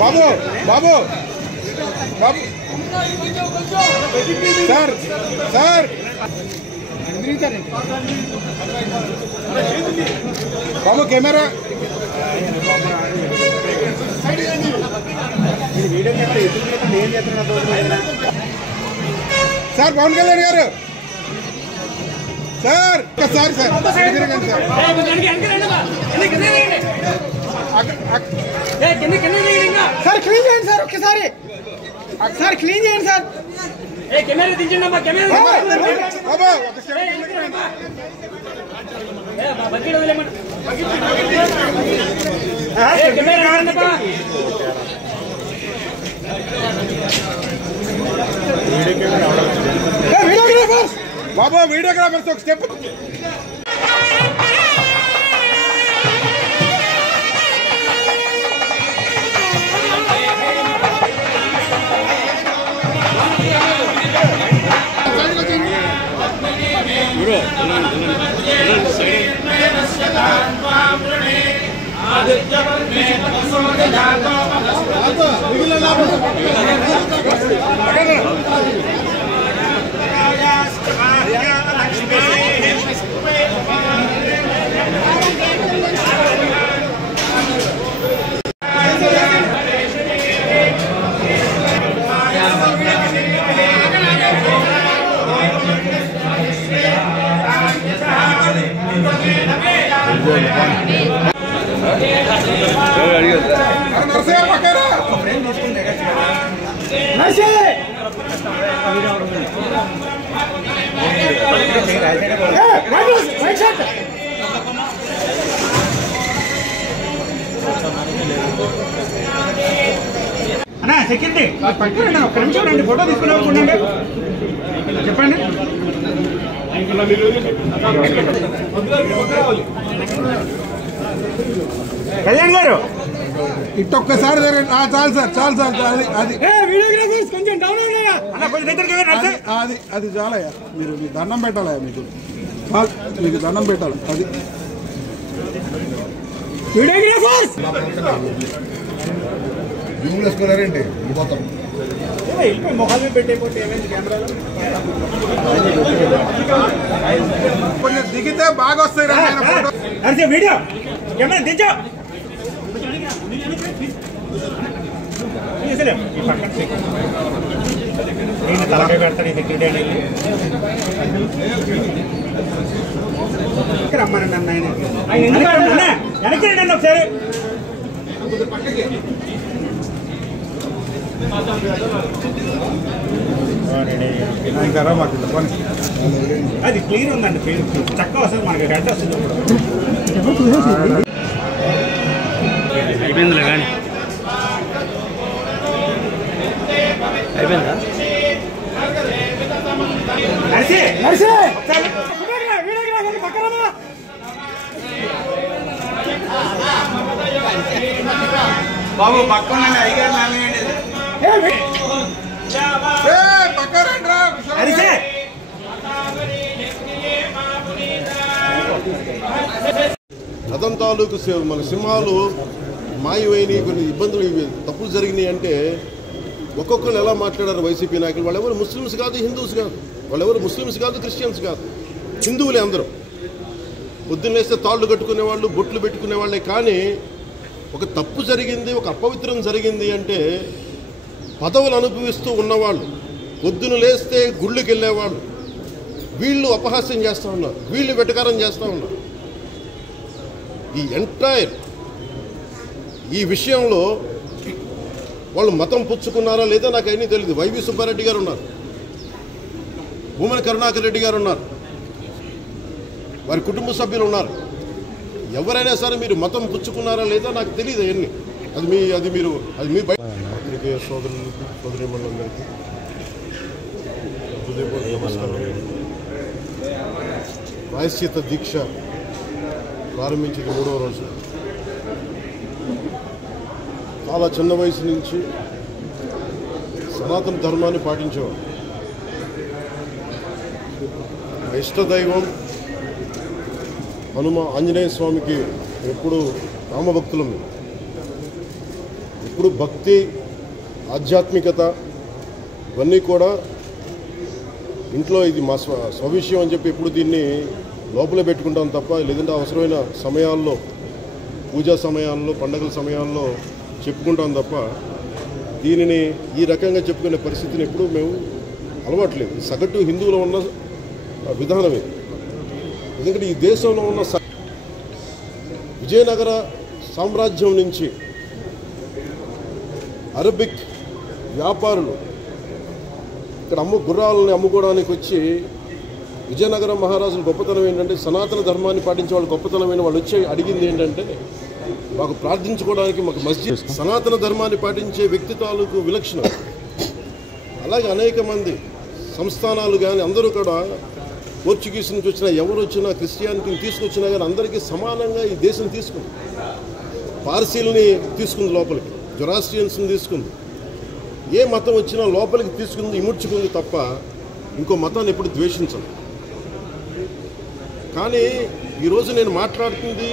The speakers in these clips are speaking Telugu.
బాబు బాబు బాబు సార్ సార్ బాబు కెమెరా సార్ పవన్ కళ్యాణ్ గారు sir sir sir sir clean చేయండి సార్ ఒక్కసారి సార్ క్లీన్ చేయండి సార్ కెమెరా దించండి అమ్మా కెమెరా బాబా వీడియోగ్రాఫర్స్ ఒక స్టెప్ అన్నా సెకండ్ పక్కన ఒక్క నిమిషం రండి ఫోటో తీసుకున్నాం చెప్పండి కళ్యాణ్ గారు ఇట్టొక్కసారి చాలు సార్ చాలు సార్ అది వీడియోగ్రాఫర్స్ కొంచెం డౌన్ అది అది చాలయ్యా మీరు మీకు దండం పెట్టాలయ్యా మీకు దండం పెట్టాలి అది వీడియోగ్రాఫర్స్ వేసుకున్నారేంటి మొత్తం మొహాలు పెట్టేపోతే కెమెరాలో కొంచెం దిగితే బాగా వస్తాయి వీడియో కెమెరా దించా నేను తలకాయ పెడతాను సెక్యూరిటీ రమ్మనండి అన్న వెనక్కి రండి ఒకసారి అది క్లీన్ ఉందండి చక్కగా వస్తుంది మనకి గడ్డ వస్తుంది అయిపోయిందిలే కానీ అయిపోయిందా బాబు పక్కన అయ్యగారు రథం తాలూకు మన సింహాలు మాయమైనవి కొన్ని ఇబ్బందులు తప్పులు జరిగినాయి అంటే ఒక్కొక్కరు ఎలా మాట్లాడారు వైసీపీ నాయకులు వాళ్ళెవరు ముస్లిమ్స్ కాదు హిందూస్ కాదు వాళ్ళెవరు ముస్లిమ్స్ కాదు క్రిస్టియన్స్ కాదు హిందువులే అందరూ పొద్దున్నేస్తే తాళ్ళు కట్టుకునే వాళ్ళు బొట్లు పెట్టుకునే వాళ్ళే కానీ ఒక తప్పు జరిగింది ఒక అపవిత్రం జరిగింది అంటే పదవులు అనుభవిస్తూ ఉన్నవాళ్ళు పొద్దున లేస్తే గుళ్ళకి వెళ్ళేవాళ్ళు వీళ్ళు అపహాస్యం చేస్తూ ఉన్నారు వీళ్ళు వెటకారం చేస్తూ ఉన్నారు ఈ ఎంటైర్ ఈ విషయంలో వాళ్ళు మతం పుచ్చుకున్నారా లేదా నాకు అయినా తెలియదు వైవి సుబ్బారెడ్డి గారు ఉన్నారు భూమన కరుణాకర్ రెడ్డి గారు ఉన్నారు వారి కుటుంబ సభ్యులు ఉన్నారు ఎవరైనా సరే మీరు మతం పుచ్చుకున్నారా లేదా నాకు తెలియదు అవన్నీ అది మీ పత్రికేయ సోదరీమణులందరికీ హృదయపూర్వక నమస్కారం. ప్రాయశ్చిత్త దీక్ష ప్రారంభించింది 3వ రోజు. చాలా చిన్న వయసు నుంచి సనాతన ధర్మాన్ని పాటించేవాడు. ఇష్టదైవం హనుమ ఆంజనేయ స్వామికి ఎప్పుడు రామభక్తులం. ఇప్పుడు భక్తి, ఆధ్యాత్మికత ఇవన్నీ కూడా ఇంట్లో ఇది మా స్వవిషయం అని చెప్పి ఎప్పుడు దీన్ని లోపలే పెట్టుకుంటాం తప్ప, లేదంటే అవసరమైన సమయాల్లో, పూజా సమయాల్లో, పండగల సమయాల్లో చెప్పుకుంటాం తప్ప దీనిని ఈ రకంగా చెప్పుకునే పరిస్థితిని ఎప్పుడు మేము అలవాట్లేదు. సగటు హిందువులో ఉన్న విధానమే. ఎందుకంటే ఈ దేశంలో ఉన్న విజయనగర సామ్రాజ్యం నుంచి అరబిక్ వ్యాపారులు ఇక్కడ గుర్రాలని అమ్ముకోవడానికి వచ్చి విజయనగరం మహారాజుల గొప్పతనం ఏంటంటే, సనాతన ధర్మాన్ని పాటించే వాళ్ళు గొప్పతనమైన వాళ్ళు వచ్చి అడిగింది ఏంటంటే, మాకు ప్రార్థించుకోవడానికి మాకు మస్జిద్, సనాతన ధర్మాన్ని పాటించే వ్యక్తిత్వాలకు విలక్షణం. అలాగే అనేక మంది సంస్థానాలు కానీ అందరూ కూడా పోర్చుగీస్ నుంచి వచ్చినా, ఎవరు వచ్చినా, క్రిస్టియానిటీని తీసుకొచ్చినా కానీ అందరికీ సమానంగా ఈ దేశం తీసుకుంది. పార్సీలని తీసుకుంది లోపలికి, జొరాస్ట్రియన్స్ని తీసుకుంది. ఏ మతం వచ్చినా లోపలికి తీసుకుంది, ఇముడ్చుకుంది తప్ప ఇంకో మతాన్ని ఎప్పుడు ద్వేషించదు. కానీ ఈరోజు నేను మాట్లాడుతుంది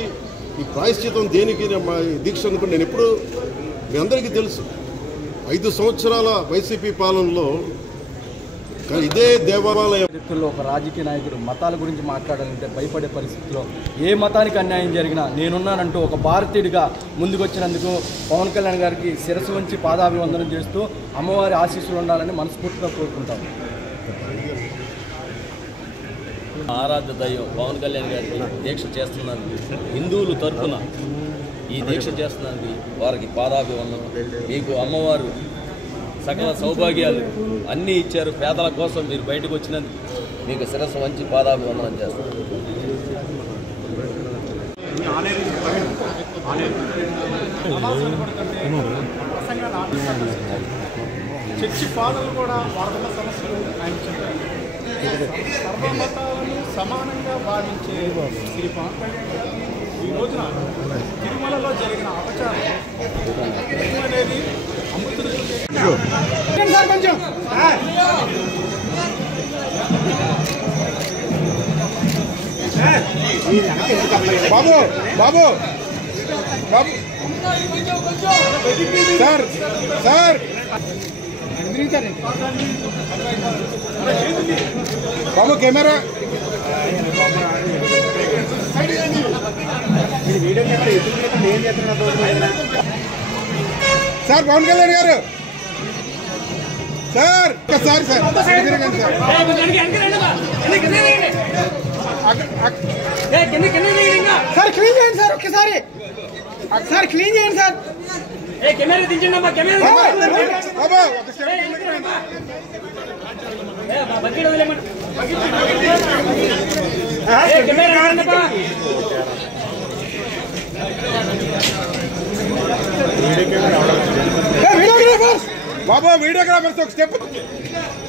ఈ ప్రాయశ్చితం దేనికి, మా దీక్ష అనుకుని నేను ఎప్పుడు మీ అందరికీ తెలుసు. 5 సంవత్సరాల వైసీపీ పాలనలో ఇదే దేవాలయం వ్యక్తుల్లో ఒక రాజకీయ నాయకుడు మతాల గురించి మాట్లాడాలంటే భయపడే పరిస్థితిలో, ఏ మతానికి అన్యాయం జరిగినా నేనున్నానంటూ ఒక భారతీయుడిగా ముందుకొచ్చినందుకు పవన్ కళ్యాణ్ గారికి శిరస్సు వంచి పాదాభివందనం చేస్తూ అమ్మవారి ఆశీస్సులు ఉండాలని మనస్ఫూర్తిగా కోరుకుంటాం. ఆరాధ్య దైవం పవన్ కళ్యాణ్ గారికి దీక్ష చేస్తున్నందుకు, హిందువులు తరఫున ఈ దీక్ష చేస్తున్నందుకు వారికి పాదాభివందనం. మీకు అమ్మవారు సకల సౌభాగ్యాలు అన్నీ ఇచ్చారు. పేదల కోసం మీరు బయటకు వచ్చినందుకు మీకు శిరస్సు వంచి పాదాభివందనం చేస్తారు. చర్చి ఫాదర్లు కూడా వాళ్ళకున్న సమస్యలు ఆయన చెప్పారు. సర్వమతాలను సమానంగా భావించే శ్రీ పవన్ కళ్యాణ్ గారు ఈ రోజున తిరుమలలో జరిగిన అపచారం అనేది అమృతుడు సార్ కొంచెం బాబు బాబు బాబు సార్ సార్ బాబు కెమెరా సార్ పవన్ కళ్యాణ్ గారు సార్ సార్ సార్ తిరగండి సార్ సార్ క్లీన్ చేయండి సార్, ఒక్కసారి సార్ క్లీన్ చేయండి సార్. కెమెరా దించండి అమ్మా, కెమెరా బాబు ఒక స్టెప్ బాబు వీడియోగ్రాఫర్స్ ఒక స్టెప్